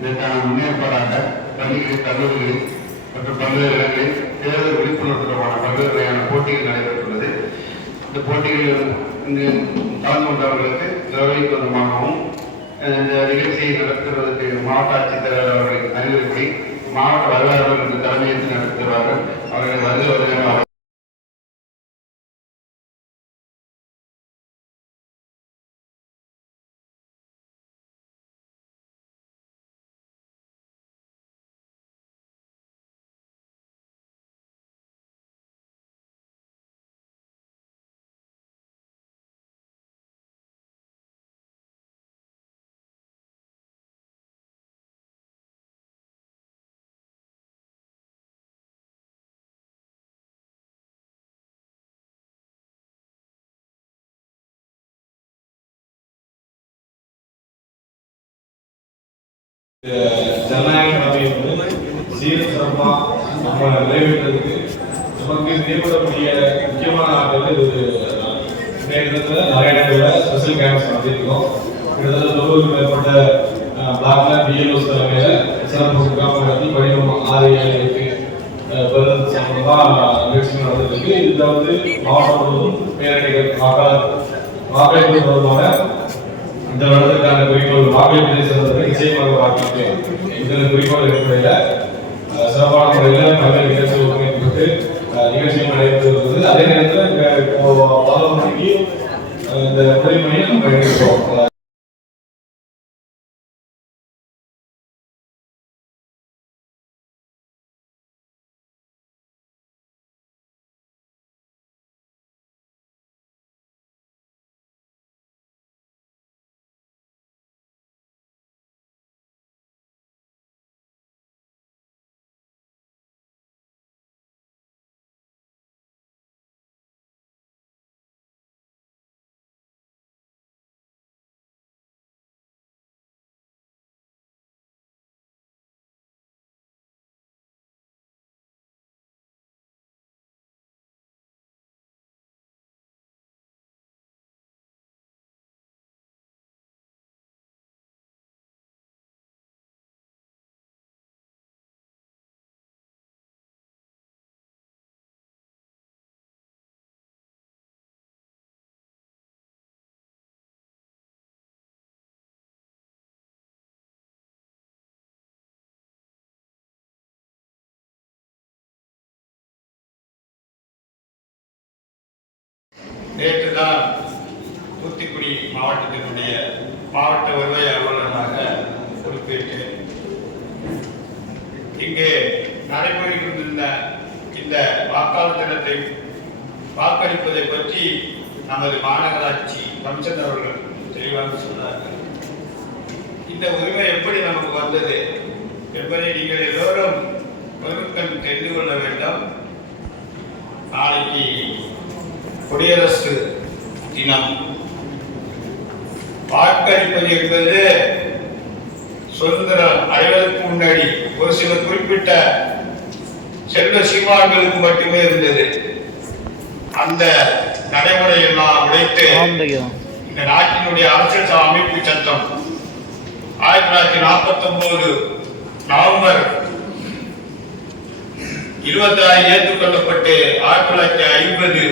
இதற்கான முன்னேற்பாடாக பள்ளிகளில், கல்லூரிகளில் மற்றும் பல்வேறு இடங்களில் தேர்தல் விழிப்புணர்வு தொடர்பான பல்வேறு வகையான போட்டிகள் நடைபெற்றுள்ளது. இந்த போட்டிகளில் கலந்து கொண்டவர்களுக்கு கௌரவிப்பதற்காகவும் இந்த நிகழ்ச்சியை நடத்துவதற்கு மாவட்ட ஆட்சித்தலைவர் அவர்களின் அறிவுரைப்படி மாவட்ட வருவாளர்கள் தலைமையேற்று நடத்துவார்கள். அவர்களை வருவார்கள். ஜனநாயக கடமையை வந்து சீரசிறப்பாக நம்ம நிறைவேற்றுறதுக்கு நமக்கு ஏற்படக்கூடிய முக்கியமான ஆட்கள் இது இடத்துல நிறைய இடங்களில் ஸ்பெஷல் கேம்ப்ஸ் நடத்திருக்கோம். கிட்டத்தட்ட 90க்கும் மேற்பட்ட பிளாக்ல பிஎல்ஓஸ் தலைமையில சிறப்பு முகாம் நடத்தி படிவம் 6-7 பெறுவது சம்பந்தமாக நிகழ்ச்சிகள் நடந்திருக்கு. இதுல வந்து மாவட்டம் முழுவதும் பேரணிகள் வாக்களிப்பு தொடர்பான இந்த வருடத்துக்கான குறிக்கோள் வாக்களிப்பதை சேர்ந்தது நிச்சயமாக வாக்களிப்பு இந்த குறிக்கோள் அடிப்படையில் சிறப்பான முறையில் பல்வேறு நிகழ்ச்சிகள் ஒருங்கிணைக்கப்பட்டு நிகழ்ச்சிகள் நடைபெற்று வருகிறது. அதே நேரத்தில் 11 மணிக்கு இந்த உரிமையை நம்ம எடுக்கிறோம். நேற்று தான் தூத்துக்குடி மாவட்டத்தினுடைய மாவட்ட வருவாய் அலுவலராக பொறுப்பேற்றேன். இங்கே நடைபெறுகின்ற இந்த வாக்காளர் தினத்தை வாக்களிப்பதை பற்றி நமது மாநகராட்சி கமிஷனர் அவர்கள் தெளிவாக சொன்னார்கள். இந்த உரிமை எப்படி நமக்கு வந்தது என்பதை நீங்கள் எல்லோரும் பொதுமக்கள் தெரிந்து கொள்ள வேண்டும். நாளைக்கு குடியரசு தினம். வாக்களிப்பது என்பது சுதந்திரம் அடைவதற்கு முன்னாடி ஒரு சில குறிப்பிட்ட செல்வ சீமான்களுக்கு மட்டுமே இருந்தது. அந்த நடைமுறையெல்லாம் உடைத்து இந்த நாட்டினுடைய அரசியல் அமைப்பு சட்டம் 1949 நவம்பர் 26 ஏற்றுக்கொள்ளப்பட்டு 1950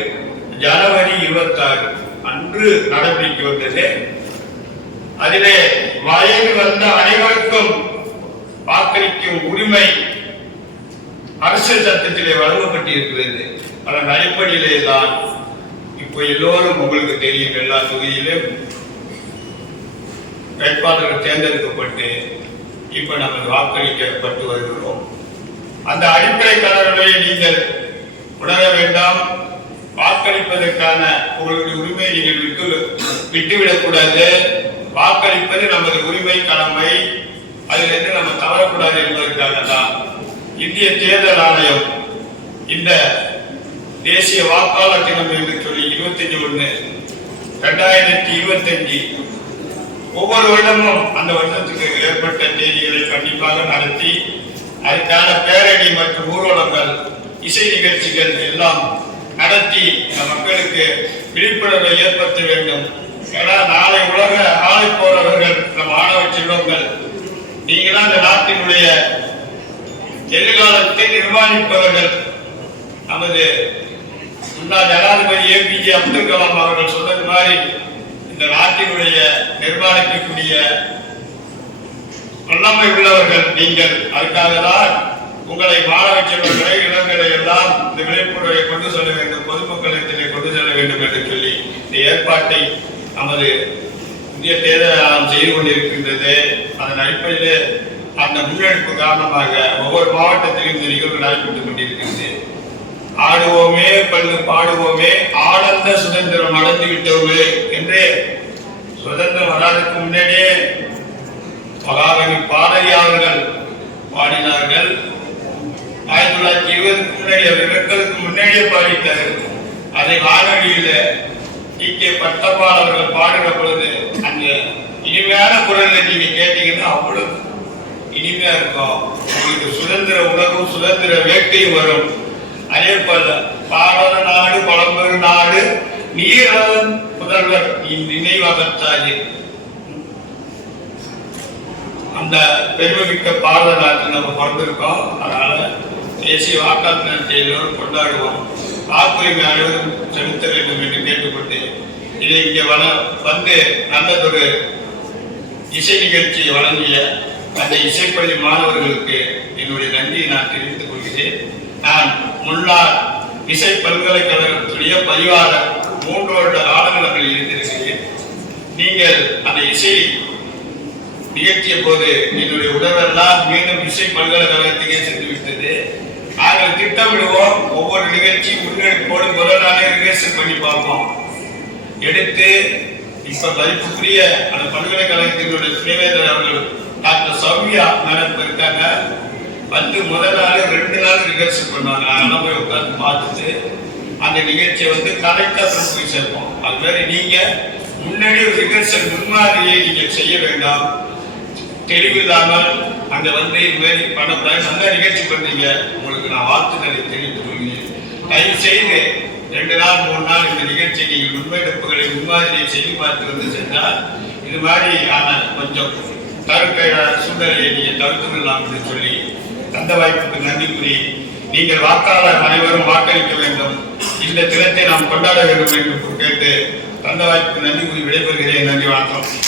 ஜனவரி 26 அன்று நடவடிக்கை வந்தது. அதிலே வயது வந்த அனைவருக்கும் வாக்களிக்கும் உரிமை அரசியல் சட்டத்திலே வழங்கப்பட்டிருக்கிறது. அதன் அடிப்படையிலே தான் இப்போ எல்லோரும் உங்களுக்கு தெரியும், எல்லா தொகுதியிலும் வேட்பாளர்கள் தேர்ந்தெடுக்கப்பட்டு இப்ப நம்ம வாக்களிக்கப்பட்டு வருகிறோம். அந்த அடிப்படை கலர்களை நீங்கள் உணர வேண்டாம். வாக்களிப்பதற்கான உங்களுடைய உரிமையை நீங்கள் விட்டுவிடக்கூடாது. வாக்களிப்பது நமது உரிமை, கடமை. அதிலிருந்து நம்ம தவறக்கூடாது என்பதற்காக தான் இந்திய தேர்தல் ஆணையம் இந்த தேசிய வாக்காளர் தினம் என்று சொல்லி 25/1/2025 ஒவ்வொரு வருடமும் அந்த வருடத்துக்கு ஏற்பட்ட தேதிகளை கண்டிப்பாக நடத்தி அதுக்கான பேரணி மற்றும் ஊர்வலங்கள், இசை நிகழ்ச்சிகள் எல்லாம் நடத்தி மக்களுக்கு விழிப்புணர்வை ஏற்படுத்த வேண்டும். ஏன்னா நாளை உலக ஆளை போறவர்கள் நம் மாணவ செல்வங்கள் நீங்க தான் இந்த நாட்டினுடைய எதிர்காலத்தை நிர்மாணிப்பவர்கள். நமது முன்னாள் ஜனாதிபதி ஏபிஜே அப்துல் கலாம் அவர்கள் சொன்னது மாதிரி இந்த நாட்டினுடைய நிர்மாணிக்கக்கூடிய வல்லமை உள்ளவர்கள் நீங்கள். அதுக்காக தான் உங்களை மாணவ செல்வங்களை இளங்களை எல்லாம் இந்த விழிப்புணர்வை கொண்டு செல்ல வேண்டும், பொதுமக்களிடத்திலே கொண்டு செல்ல வேண்டும் என்று சொல்லி இந்த ஏற்பாட்டை நமது இந்திய தேர்தல் ஆணையம் செய்து கொண்டிருக்கின்றது. அதன் அடிப்படையிலே அந்த முன்னெடுப்பு காரணமாக ஒவ்வொரு மாவட்டத்திலும் இந்த நிகழ்வு நடைபெற்றுக் கொண்டிருக்கிறது. ஆடுவோமே பல்லு பாடுவோமே ஆனந்த சுதந்திரம் அடைந்து விட்டோமே என்று சுதந்திரம் வராதுக்கு முன்னாடியே மகாகவி பாரதியார்கள் பாடினார்கள். 1920 முன்னாடி அவர் இறக்கிறதுக்கு முன்னாடியே பாடிட்டார்கள். அதை வானொலியில கே பட்டப்பால் அவர்கள் பாடுகிற பொழுது அந்த இனிமையான குரல்ல நீங்க கேட்டீங்கன்னா அவ்வளவு இனிமையா இருக்கும். உங்களுக்கு சுதந்திர உணர்வும் சுதந்திர வேட்கையும் வரும். அதே போல பாரத நாடு பழம்பெரு நாடு நீரவன் முதல்வர் நினைவகத்தாது. அந்த பெருமைமிக்க பாரத நாட்டில் நம்ம பிறந்திருக்கோம். அதனால தேசிய வாக்காளர் தினத்தை எல்லோரும் கொண்டாடுவோம். வாக்குரிமை அனைவரும் செலுத்த வேண்டும் என்று கேட்டுக்கொண்டு இதை இங்கே வந்து நல்லதொரு இசை நிகழ்ச்சியை வழங்கிய அந்த இசைப்பள்ளி மாணவர்களுக்கு என்னுடைய நன்றியை நான் தெரிவித்துக் கொள்கிறேன். நான் முன்னாள் இசை பல்கலைக்கழகத்துடைய பதிவாளர் 3 வருட காலங்களில் இருந்திருக்கிறேன். நீங்கள் அந்த இசை நிகழ்த்திய போது என்னுடைய உடலெல்லாம் மீண்டும் இசை பல்கலைக்கழகத்துக்கே சென்று விட்டது. நாங்கள் திட்டமிடுவோம், ஒவ்வொரு நிகழ்ச்சியும் முன்னெடுப்போடு முதல் நாளே ரிஹர்சல் பண்ணி பார்ப்போம். எடுத்து இப்ப மதிப்புக்குரிய அந்த பல்கலைக்கழகத்தினுடைய துணைவேந்தர் அவர்கள் டாக்டர் சௌமியா மேடம் இருக்காங்க. வந்து முதல் நாள் 2 நாள் ரிஹர்சல் பண்ணுவாங்க. அதெல்லாம் போய் உட்காந்து பார்த்துட்டு அந்த நிகழ்ச்சியை வந்து கரெக்டா போய் சேர்ப்போம். அது மாதிரி நீங்க முன்னாடி ஒரு ரிஹர்சல் முன்மாதிரியை நீங்கள் செய்ய வேண்டாம். தெளிவில்லாமல் அங்க வந்து இது மாதிரி பண்ணக்கூடாது. நல்ல நிகழ்ச்சி பண்றீங்க, உங்களுக்கு நான் வாழ்த்துக்களை தெரிவித்துக் கொள்கிறேன். தயவு செய்து 2 நாள் 3 நாள் இந்த நிகழ்ச்சியை நீங்கள் முன்னெடுப்புகளை முன்மாதிரியை செய்து பார்த்து வந்து சென்றால் இது மாதிரி கொஞ்சம் தடுக்க சூழ்நிலையை நீங்கள் தடுத்துவிடலாம் என்று சொல்லி தந்த வாய்ப்புக்கு நன்றி கூறி நீங்கள் வாக்காளர் அனைவரும் வாக்களிக்க வேண்டும், இந்த தினத்தை நாம் கொண்டாட வேண்டும் என்று கேட்டு தந்த வாய்ப்புக்கு நன்றி கூறி விடைபெறுகிறேன். நன்றி, வணக்கம்.